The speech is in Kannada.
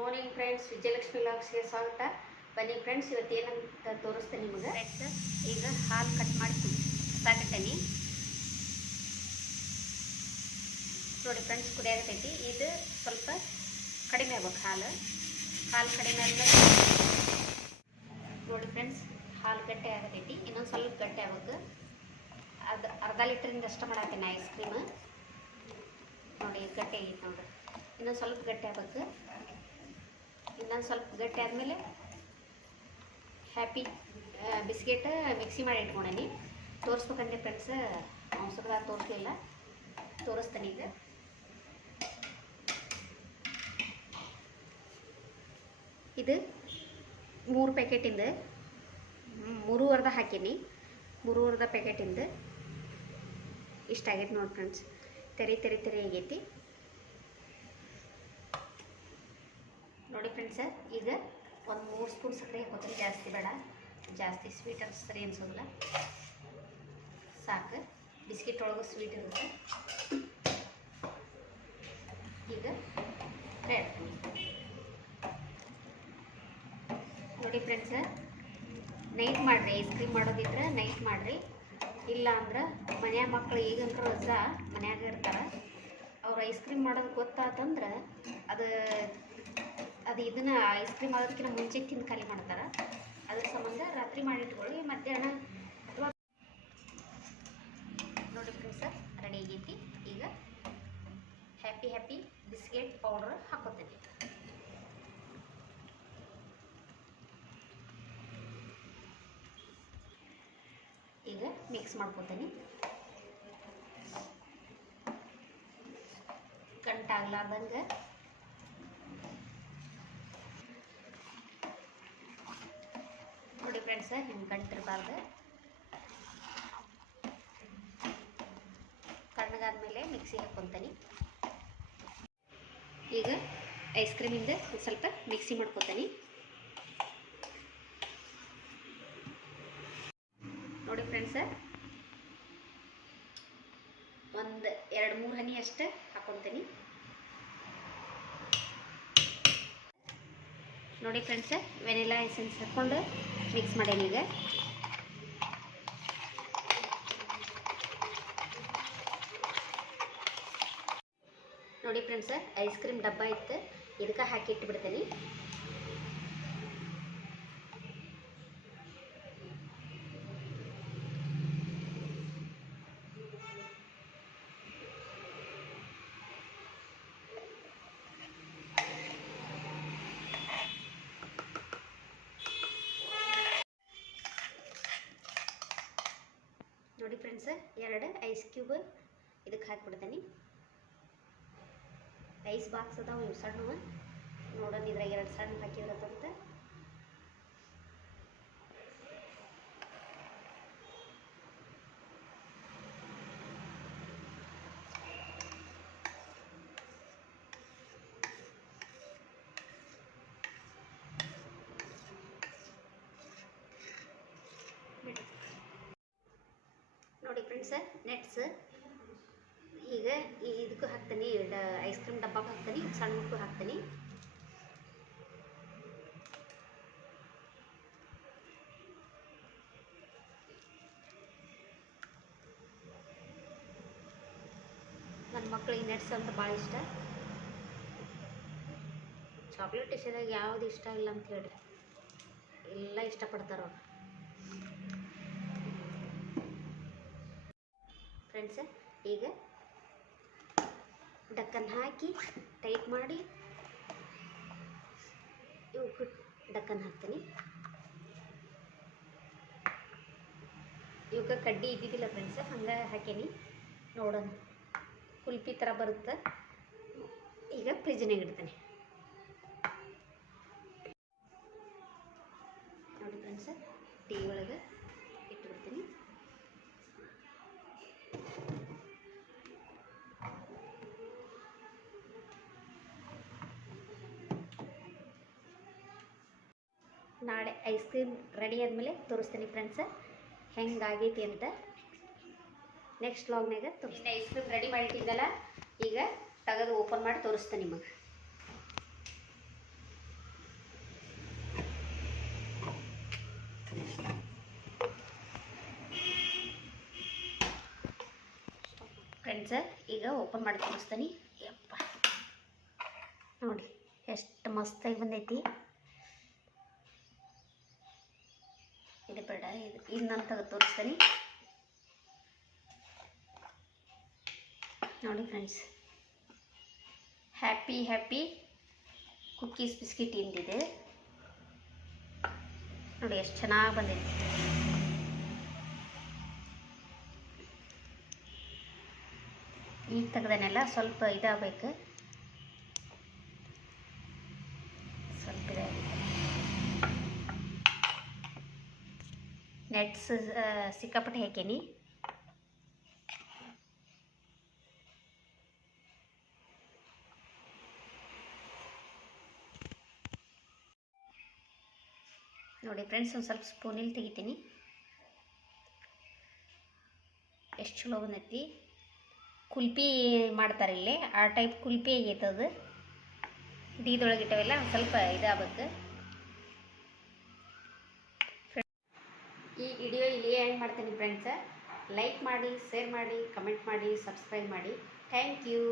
ಮಾರ್ನಿಂಗ್ ಫ್ರೆಂಡ್ಸ್ ವಿಜಯಲಕ್ಷ್ಮಿ ಲಾಗ್ಸ್ಗೆ ಸ್ವಾಗತ. ಬನ್ನಿ ಫ್ರೆಂಡ್ಸ್ ಇವತ್ತು ಏನಂತ ತೋರಿಸ್ತೇನೆ ನಿಮಗೆ? ಈಗ ಹಾಲು ಕಟ್ ಮಾಡಿ ಕುದಿಸಾಕತ್ತೇನೆ ನೋಡಿ ಫ್ರೆಂಡ್ಸ್ ಕುಡಿಯಾಗತೈತಿ ಇದು ಸ್ವಲ್ಪ ಕಡಿಮೆ ಆಗ್ಬೇಕು ಹಾಲು. ಹಾಲು ಕಡಿಮೆ ಆದ್ಮೇಲೆ ನೋಡಿ ಫ್ರೆಂಡ್ಸ್ ಹಾಲು ಗಟ್ಟಿ ಆಗತೈತಿ. ಇನ್ನೊಂದು ಸ್ವಲ್ಪ ಗಟ್ಟಿ ಆಗ್ಬೇಕು. ಅದು ಅರ್ಧ ಲೀಟ್ರಿಂದ ಅಷ್ಟು ಮಾಡತ್ತೀನಿ ಐಸ್ ಕ್ರೀಮ್ ನೋಡಿ ಗಟ್ಟಿ ಆಗೈತೆ ನೋಡಿ. ಇನ್ನೊಂದು ಸ್ವಲ್ಪ ಗಟ್ಟಿ ಆಗ್ಬೇಕು. ಇನ್ನೊಂದು ಸ್ವಲ್ಪ ಗಟ್ಟಿ ಆದಮೇಲೆ ಹ್ಯಾಪಿ ಬಿಸ್ಕೆಟ್ ಮಿಕ್ಸಿ ಮಾಡಿ ಇಟ್ಕೊಂಡೇನಿ. ತೋರಿಸ್ಬೇಕಂದ್ರೆ ಫ್ರೆಂಡ್ಸ್ ಅವಸರದಾಗ ತೋರಿಸಲಿಲ್ಲ. ತೋರಿಸ್ತಾನೆ ಈಗ. ಇದು ಮೂರು ಪ್ಯಾಕೆಟಿಂದ ಮೂರುವರ್ದ ಹಾಕೀನಿ. ಮೂರುವರ್ದ ಪ್ಯಾಕೆಟಿಂದ. ಇಷ್ಟ ಆಗೈತೆ ನೋಡಿ ಫ್ರೆಂಡ್ಸ್ ತೆರಿ ತೆರಿ ತೆರಿ ಆಗೈತಿ ನೋಡಿ ಫ್ರೆಂಡ್ಸ್ ಈಗ ಒಂದು ಮೂರು ಸ್ಪೂನ್ ಸಕ್ಕರೆ ಹಾಕೋದ್ರೆ ಜಾಸ್ತಿ ಬೇಡ. ಜಾಸ್ತಿ ಸ್ವೀಟ್ ಅನಿಸ್ತದೆ ಅನ್ಸೋದಿಲ್ಲ. ಸಾಕು. ಬಿಸ್ಕಿಟ್ ಒಳಗೂ ಸ್ವೀಟ್ ಇರುತ್ತೆ. ಈಗ ನೋಡಿ ಫ್ರೆಂಡ್ಸ್ ನೈಟ್ ಮಾಡಿರಿ. ಐಸ್ ಕ್ರೀಮ್ ಮಾಡೋದಿದ್ರೆ ನೈಟ್ ಮಾಡಿರಿ. ಇಲ್ಲ ಅಂದ್ರೆ ಮನ್ಯಾಗ ಮಕ್ಕಳು ಈಗಂತೂ ರಜಾ ಮನ್ಯಾಗ ಇರ್ತಾರೆ. ಅವ್ರು ಐಸ್ ಕ್ರೀಮ್ ಮಾಡೋದು ಗೊತ್ತಾತಂದ್ರೆ ಅದು ಅದು ಇದನ್ನ ಐಸ್ ಕ್ರೀಮ್ ಆಗೋದಕ್ಕಿಂತ ಮುಂಚೆ ತಿಂದು ಖಾಲಿ ಮಾಡ್ತಾರೆ. ಅದ್ರ ಸಂಬಂಧ ರಾತ್ರಿ ಮಾಡಿಟ್ಕೊಳ್ಳಿ ಮಧ್ಯಾಹ್ನ ಅಥವಾ ನೋಡಿ ಫ್ರೆಂಡ್ಸ್ ರೆಡಿ ಆಗೈತಿ. ಈಗ ಹ್ಯಾಪಿ ಹ್ಯಾಪಿ ಬಿಸ್ಕೆಟ್ ಪೌಡ್ರ್ ಹಾಕೋತೀನಿ. ಈಗ ಮಿಕ್ಸ್ ಮಾಡ್ಕೊತೀನಿ. ಗಂಟಾಗ್ಲಾರ್ದಂಗೆ ನೋಡಿ ಫ್ರೆಂಡ್ಸ್ ಹಿಂಗೆ ಗಂಟಿರಬಾರ್ದು. ಕಣ್ಣಗಾದ್ಮೇಲೆ ಮಿಕ್ಸಿ ಹಾಕೊತೀನಿ. ಈಗ ಐಸ್ ಕ್ರೀಮಿಂದ ಸ್ವಲ್ಪ ಮಿಕ್ಸಿ ಮಾಡ್ಕೊತೀನಿ. ನೋಡಿ ಫ್ರೆಂಡ್ಸ್ ಒಂದು ಎರಡು ಮೂರು ಹನಿ ಅಷ್ಟು ಹಾಕ್ಕೊತೀನಿ ನೋಡಿ ಫ್ರೆಂಡ್ಸ್, ವೆನಿಲಾ ಎಸೆನ್ಸ್ ಹಾಕ್ಕೊಂಡು ಮಿಕ್ಸ್ ಮಾಡೇನಿ ಈಗ. ನೋಡಿ ಫ್ರೆಂಡ್ಸ್ ಐಸ್ ಕ್ರೀಮ್ ಡಬ್ಬ ಇತ್ತು. ಇದಕ್ಕೆ ಹಾಕಿ ಇಟ್ಬಿಡ್ತೀನಿ ನೋಡಿ ಫ್ರೆಂಡ್ಸ್ ಎರಡು ಐಸ್ ಕ್ಯೂಬ್ ಇದಕ್ಕೆ ಹಾಕ್ಬಿಡ್ತೀನಿ. ಐಸ್ ಬಾಕ್ಸ್ ಅದಾವ ಇವು ಸಣ್ಣವು. ನೋಡೋಣ ಇದ್ರಾಗ ಎರಡು ಸಣ್ಣ ಹಾಕಿದ್ರತ್ತಂತ ಫ್ರೆಂಡ್ಸ್ ನೆಟ್ಸ್ ಈಗ ಇದಕ್ಕೂ ಹಾಕ್ತೀನಿ ಐಸ್ ಕ್ರೀಮ್ ಡಬ್ಬಕ್ಕೆ ಹಾಕ್ತೀನಿ, ಸಣ್ಣಕ್ಕೂ ಹಾಕ್ತೀನಿ. ನನ್ನ ಮಕ್ಕಳಿಗೆ ನೆಟ್ಸ್ ಅಂತ ಭಾಳ ಇಷ್ಟ. ಚಾಕ್ಲೇಟ್ ಇಷ್ಟದಾಗ ಯಾವುದು ಇಷ್ಟ ಇಲ್ಲ ಅಂತ ಹೇಳ್ರಿ. ಎಲ್ಲ ಇಷ್ಟಪಡ್ತಾರೆ ಅವ್ರು. ಫ್ರೆಂಡ್ಸ್ ಈಗ ಡಕ್ಕನ್ ಹಾಕಿ ಟೈಟ್ ಮಾಡಿ. ಇವು ಡಕ್ಕನ್ ಹಾಕ್ತೀನಿ. ಇವಕ್ಕೆ ಕಡ್ಡಿ ಇದ್ದಿದ್ದಿಲ್ಲ ಫ್ರೆಂಡ್ಸ್ ಹಂಗೆ ಹಾಕೀನಿ. ನೋಡೋಣ. ಕುಲ್ಪಿ ಥರ ಬರುತ್ತೆ. ಈಗ ಫ್ರಿಜ್ನಾಗ ಇಡ್ತೀನಿ. ನೋಡಿ ಫ್ರೆಂಡ್ಸ್ ಟೀ ಒಳಗೆ. ನಾಳೆ ಐಸ್ ಕ್ರೀಮ್ ರೆಡಿ ಆದಮೇಲೆ ತೋರಿಸ್ತೀನಿ ಫ್ರೆಂಡ್ಸ ಹೆಂಗಾಗೈತಿ ಅಂತ. ನೆಕ್ಸ್ಟ್ ವ್ಲಾಗ್ನಾಗ ತೋರಿಸ್ತೀನಿ. ಐಸ್ ಕ್ರೀಮ್ ರೆಡಿ ಮಾಡಿಟ್ಟಿದ್ದಲ್ಲ, ಈಗ ತೆಗೆದು ಓಪನ್ ಮಾಡಿ ತೋರಿಸ್ತೀನಿ ನಿಮಗೆ. ಫ್ರೆಂಡ್ಸ ಈಗ ಓಪನ್ ಮಾಡಿ ತೋರಿಸ್ತೀನಿ. ಯಪ್ಪ. ನೋಡಿ, ಎಷ್ಟು ಮಸ್ತಾಗಿ ಬಂದೈತಿ. ಬೇಡ, ಇದು ಇನ್ನೊಂದು ತೆಗೆದು ತೋರಿಸ್ತೀನಿ. ನೋಡಿ friends happy happy cookies biscuit ಇಂದಿದೆ ನೋಡಿ ಎಷ್ಟು ಚೆನ್ನಾಗಿ ಬಂದಿದೆ. ಈಗ ತೆಗ್ದನೆಲ್ಲ ಸ್ವಲ್ಪ ಇದಾಗಬೇಕು ಸ್ವಲ್ಪ ಇದಾಗಬೇಕು ನೆಟ್ಸ್ ಸಿಕ್ಕಾಪಟ್ಟೆ ಹಾಕೇನಿ. ನೋಡಿ ಫ್ರೆಂಡ್ಸ್ ಒಂದು ಸ್ವಲ್ಪ ಸ್ಪೂನಲ್ಲಿ ತೆಗಿತೀನಿ. ಎಷ್ಟು ಚಲೋ ಬಂದೈತಿ. ಕುಲ್ಪಿ ಮಾಡ್ತಾರೆ ಇಲ್ಲಿ, ಆ ಟೈಪ್ ಕುಲ್ಪಿ ಆಗೈತದು ಅದು. ದೀದೊಳಗೆ ಇಟ್ಟವೆಲ್ಲ ಒಂದು ಸ್ವಲ್ಪ ಇದಾಗಬೇಕು ಈ ವಿಡಿಯೋ ಇಲ್ಲಿ ಎಂಡ್ ಮಾಡ್ತೀನಿ ಫ್ರೆಂಡ್ಸ ಲೈಕ್ ಮಾಡಿ ಶೇರ್ ಮಾಡಿ ಕಮೆಂಟ್ ಮಾಡಿ ಸಬ್ಸ್ಕ್ರೈಬ್ ಮಾಡಿ. Thank you